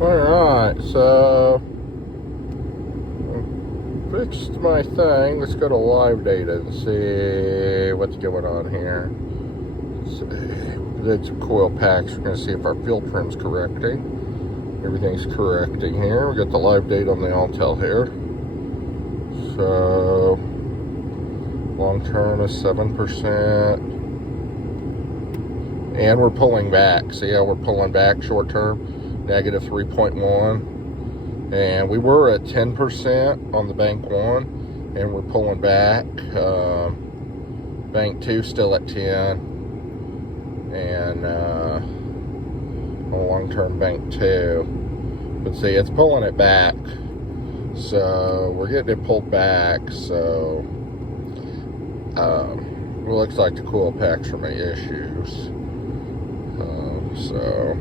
Alright, so fixed my thing. Let's go to live data and see what's going on here. Let's see. We did some coil packs. We're going to see if our fuel trim's correcting. Everything's correcting here. We got the live date on the Autel here. So long term is 7%. And we're pulling back. See how we're pulling back short term? Negative 3.1. And we were at 10% on the bank one, and we're pulling back. Bank two still at 10, and on long-term bank two. But see, it's pulling it back, so we're getting it pulled back. So it looks like the coil packs are my issues. So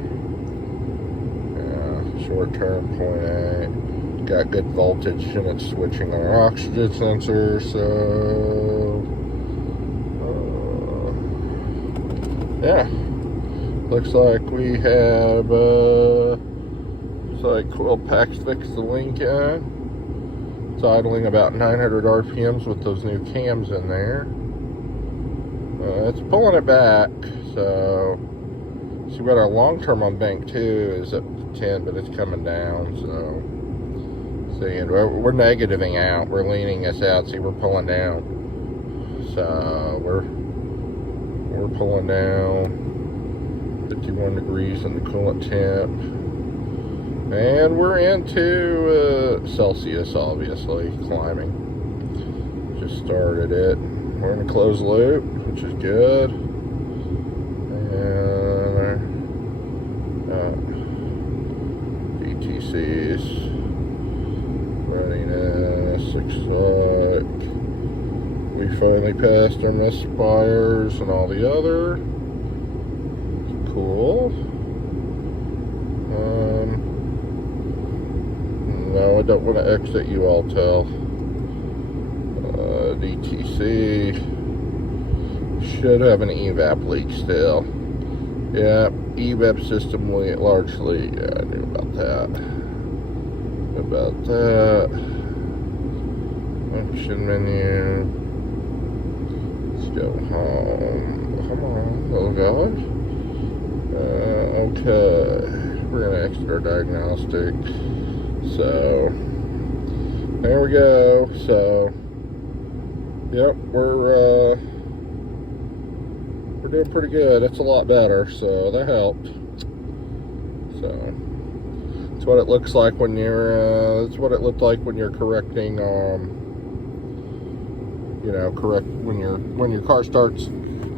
yeah, short-term 0.8. Got good voltage, and it's switching on our oxygen sensor. So yeah, looks like we have looks like coil packs fixed the Lincoln. It's idling about 900 RPMs with those new cams in there. It's pulling it back. So see what our long term on bank two is up to 10, but it's coming down. So see, and we're negativing out. We're leaning us out. See, we're pulling down. So we're pulling down 51 degrees in the coolant temp, and we're into Celsius, obviously climbing. Just started it. We're in a closed loop, which is good. And DTC's readiness looks like we finally passed our misfires and all the other. Cool. No, I don't want to exit you, Autel. DTC should have an evap leak still. Yeah, evap system leak largely. Yeah, I knew about that. Function menu. Let's go home. Come on, little guy. Okay, we're gonna exit our diagnostic. So there we go. So yep, we're doing pretty good. It's a lot better, so that helped. So that's what it looks like when you're that's what it looked like when you're correcting you know, when your car starts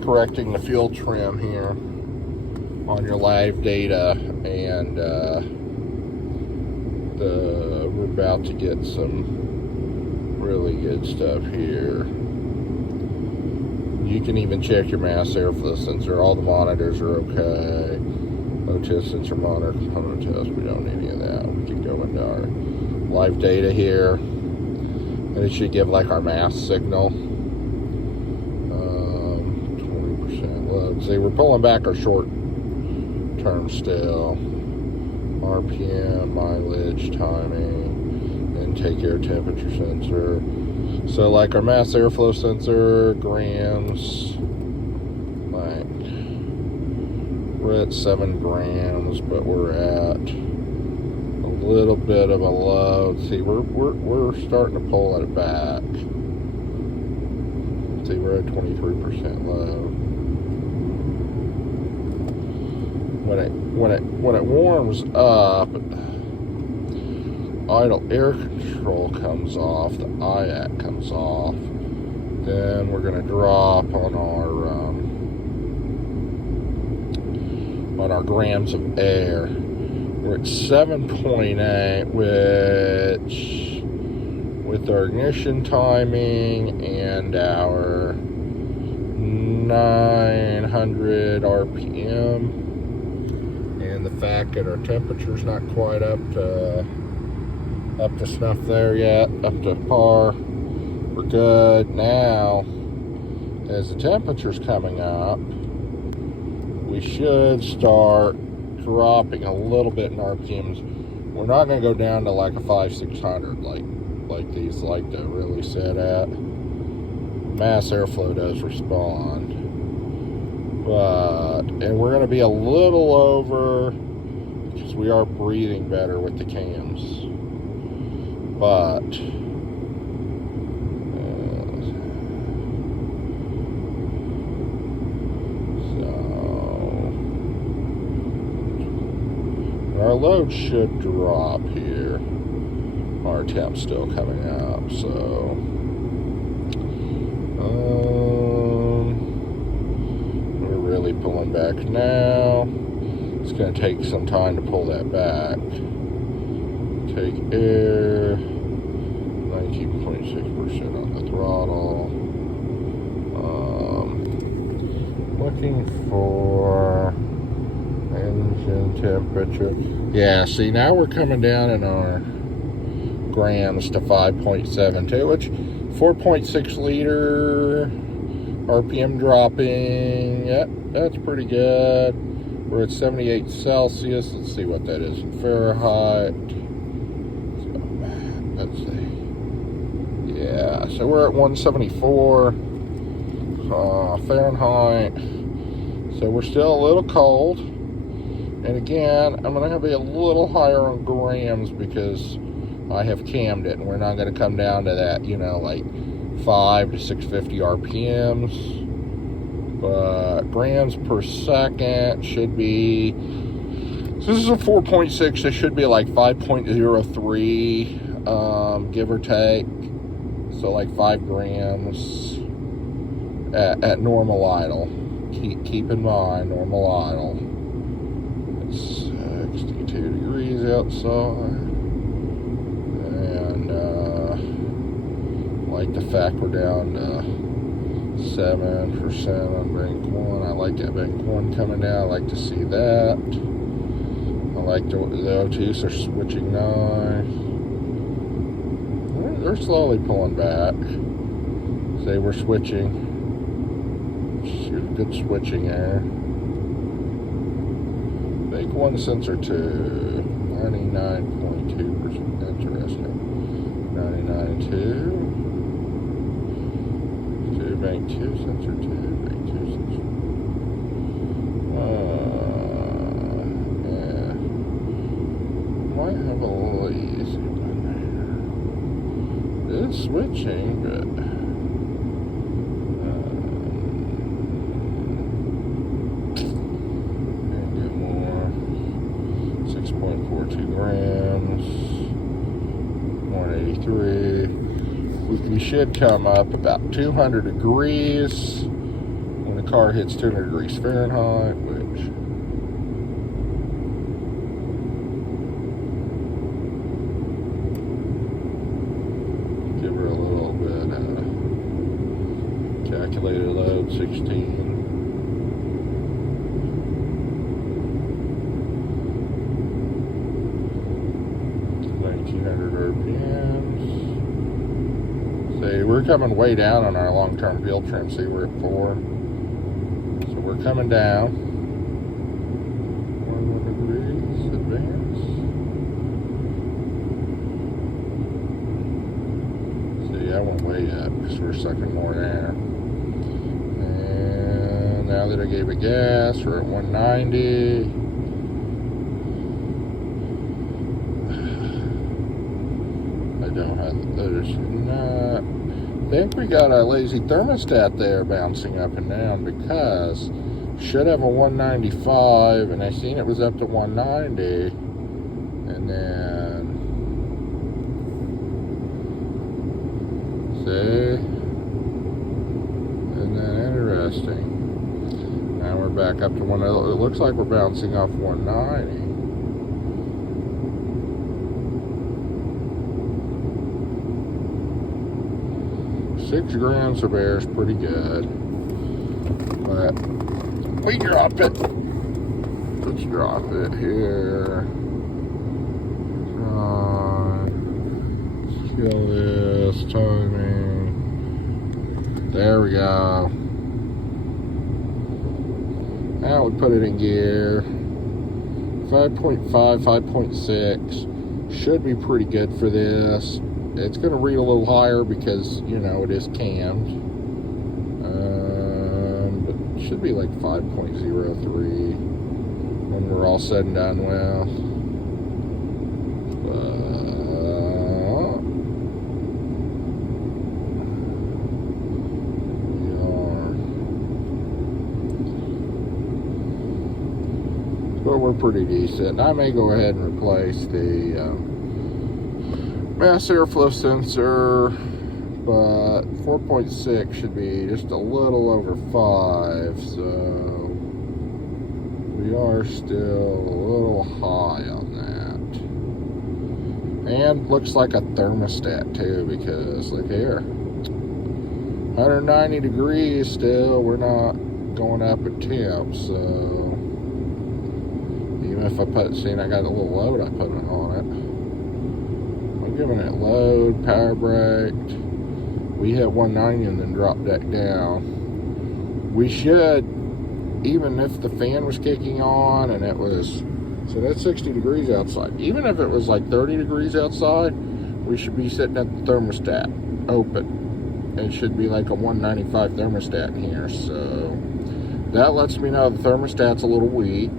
correcting the fuel trim here on your live data. And we're about to get some really good stuff here. You can even check your mass airflow sensor. All the monitors are okay. OTS sensor monitor component test. We don't need any of that. We can go into our live data here, and it should give like our mass signal. 20% load. See, we're pulling back our short term still. RPM, mileage, timing, intake air temperature sensor. So like our mass airflow sensor, grams, like we're at 7 grams, but we're at a little bit of a load. See, we're starting to pull it back. See, we're at 23% load. When it warms up, idle air control comes off, the IAC comes off, then we're going to drop on our grams of air. We're at 7.8, which with our ignition timing and our 900 RPM, and the fact that our temperature's not quite up to snuff there yet, up to par, we're good. Now, as the temperature's coming up, we should start dropping a little bit in RPMs. We're not going to go down to like a 500-600 like these like to really set at. Mass airflow does respond. And we're going to be a little over because we are breathing better with the cams. But our load should drop here. Our temp's still coming up, so we're really pulling back now. It's going to take some time to pull that back. Take air, 19.6% on the throttle. Looking for engine temperature. Yeah, see, now we're coming down in our grams to 5.72, which 4.6 liter RPM dropping. Yep, that's pretty good. We're at 78 Celsius. Let's see what that is in Fahrenheit. So, let's see. Yeah, so we're at 174 Fahrenheit. So we're still a little cold. And again, I'm going to be a little higher on grams because I have cammed it. And we're not going to come down to that, you know, like 5 to 650 RPMs. But grams per second should be... So this is a 4.6. It should be like 5.03, give or take. So like 5 grams at normal idle. Keep in mind, normal idle. It's 62 degrees outside. And like the fact we're down to 7% on bank 1. I like that bank 1 coming down. I like to see that. I like the O2s are switching now. They're slowly pulling back. Say we're switching. Good switching there. Bank 1 sensor 2, 99.2%. Interesting. 99.2. Bank 2 sensor 2. Bank 2 sensor. Yeah. Might have a little easy one there. It is switching, but. Get more. 6.42 grams. 183. We should come up about 200 degrees when the car hits 200 degrees Fahrenheit, which give her a little bit calculated load, 16. We're coming way down on our long-term field trim. See, we're at 4. So we're coming down. 1 more degrees advance. See, I went way up because we're sucking more air. And now that I gave it gas, we're at 190. I don't have, there's not. I think we got a lazy thermostat there bouncing up and down because should have a 195 and I seen it was up to 190 and then see, isn't that interesting? Now we're back up to one. It looks like we're bouncing off 190. 6 grams of air is pretty good, but we drop it. Let's drop it here. Kill this timing. There we go. Now we put it in gear. 5.5, 5.6 should be pretty good for this. It's going to read a little higher because, you know, it is cammed. But it should be like 5.03 when we're all said and done well. But we're pretty decent. I may go ahead and replace the mass airflow sensor, but 4.6 should be just a little over 5, so we are still a little high on that. And looks like a thermostat too, because look here, 190 degrees still. We're not going up at temp, so even if I put, see, I got a little load I put on it. I'm giving it load, power braked. We hit 190 and then dropped that down. We should, even if the fan was kicking on and it was, so that's 60 degrees outside. Even if it was like 30 degrees outside, we should be sitting at the thermostat open. It should be like a 195 thermostat in here. So that lets me know the thermostat's a little weak.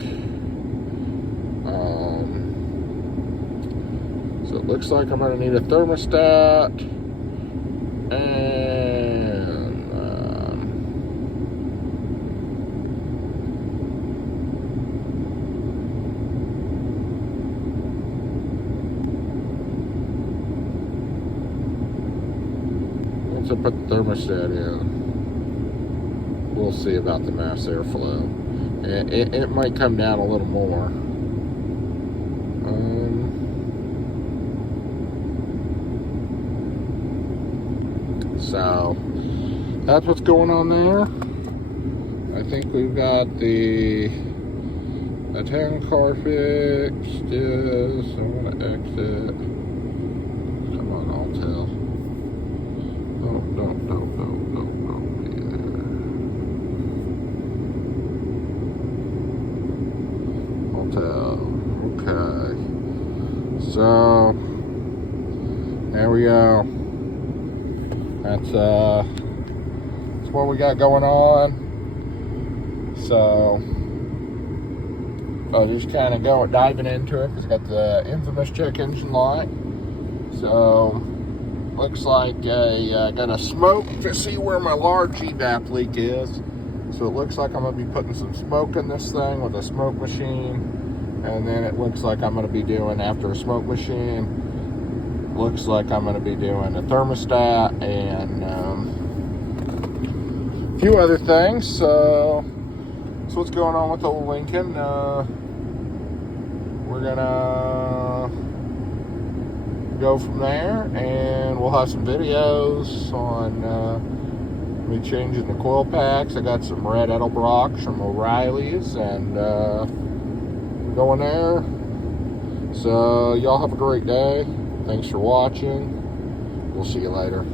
So it looks like I'm going to need a thermostat and once I put the thermostat in, we'll see about the mass airflow. It might come down a little more. So that's what's going on there. I think we've got the tank car fixed. Yes, I'm gonna exit. Come on, Alltel. Don't be there. Alltel. Okay. So there we go. That's what we got going on. So I'll just kind of go diving into it. It's got the infamous check engine light. So looks like I got a smoke to see where my large evap leak is. So it looks like I'm going to be putting some smoke in this thing with a smoke machine. And then it looks like I'm going to be doing, after a smoke machine, looks like I'm going to be doing a thermostat and a few other things. So what's going on with old Lincoln. We're going to go from there, and we'll have some videos on me changing the coil packs. I got some red Edelbrocks from O'Reilly's, and going there. So y'all have a great day. Thanks for watching. We'll see you later.